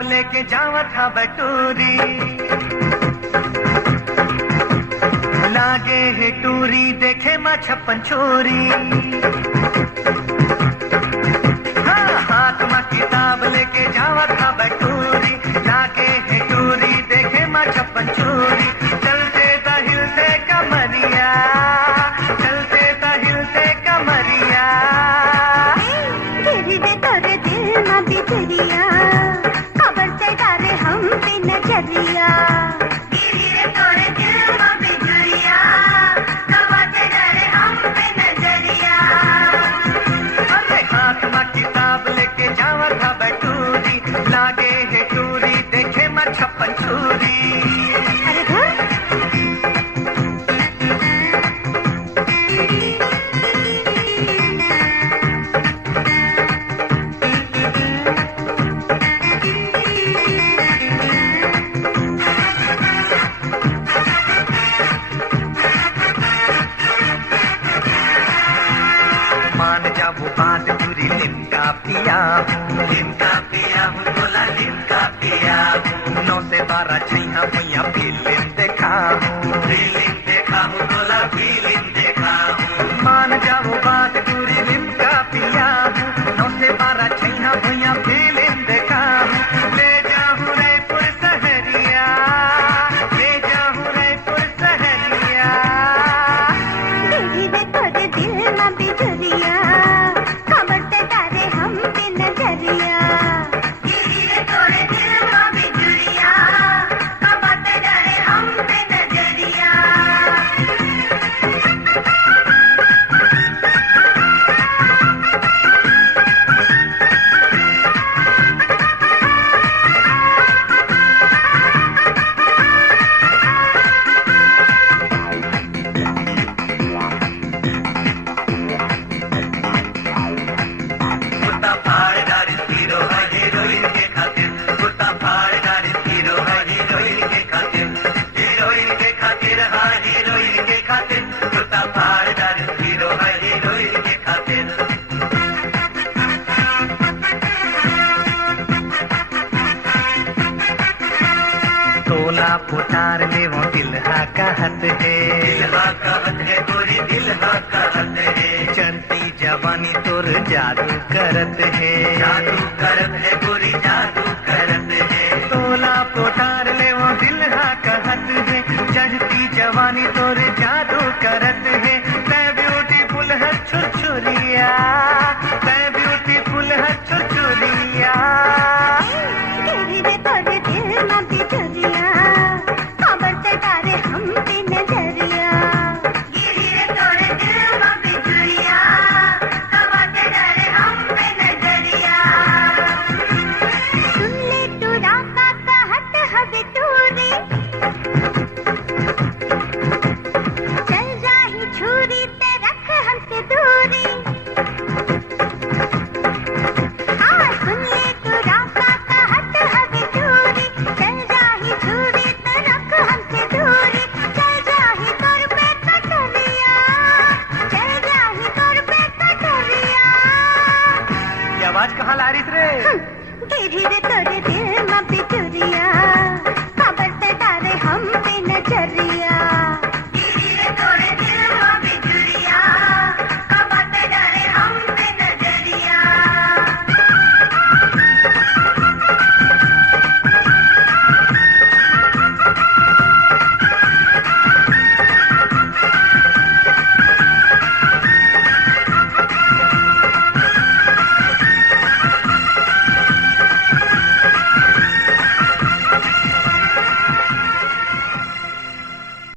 किताब लेके जावा था बटूरी, लागे है टूरी देखे माँ छप्पन छोरी। हाँ, हाथ में किताब लेके जावा था बटूरी, लागे है टूरी देखे माँ छप्पन छोरी। चलते ता हिलते कमरिया, चलते ता हिलते कमरिया। तेरी दे तोरे दिल में बिजलिया, खबर से डाले हम पे नजरिया। तेरी दे तोरे दिल में बिजलिया, खबर से डाले हम पे नजरिया। अरे हाथ में किताब लेके जावा था बटूरी, लागे है टूरी देखे माँ छप्पन छोरी। अरे धुर। मान जा वो बात पूरी लिमका पिया हूँ, लिमका पिया हूँ, बोला लिमका पिया हूँ। 9 से 12 छैया भैया फिल्म देखा हूँ, फिल्म देखा हूँ, बोला फिल्म देखा हूँ। मान जा वो बात पूरी लिमका पिया हूँ, 9 से 12 छैया भैया फिल्म देखा हूँ। ले जाऊँ रायपुर सहरिया, ले जाऊँ रायपुर सहरिया। तेरी दे तोरे दिल में बिजलिया, खबर से डाले हम पे नजरिया। तेरी दे तोरे दिल में बिजलिया, खबर से डाले हम पे नजरिया। कुत्ता फाड़दार हीरो है हीरोइन के खातिर, कुत्ता फाड़दार हीरो है हीरोइन के खातिर, हीरोइन के खातिर, हाँ हीरोइन के खातिर। कुत्ता फाड़दार हीरो है हीरोइन के खातिर। तोला पुतार ले वो दिलहा कहत है, दिलहा कहत है गोरी दिलहा कहत है। चलती जवानी तोर जादू करत है, जादू करत है गोरी जादू करत है। तोला पुतार ले वो दिलहा कहत है, चढ़ती जवानी तोर जादू करत है। तै ब्यूटीफुल है छुरछुरिया, तै ब्यूटीफुल है छुरछुरिया। तेरी दे तोरे दिल में बिजलिया, खबर से डाले हम पे नजरिया। तेरी दे तोरे दिल में बिजलिया, खबर से डाले हम पे नजरिया। सुन ले तू राका कहत हवे टूरी, चल जाही छुरी ते रख हमसे दूरी। हाँ, सुन ले तू राका कहत हवे टूरी, चल जाही छुरी ते रख हमसे दूरी। चल जाही तोर पे कटरिया, चल जाही तोर पे कटरिया। ये आवाज कहाँ ला रही रे? तेरी दे तोरे दिल में बिजलिया,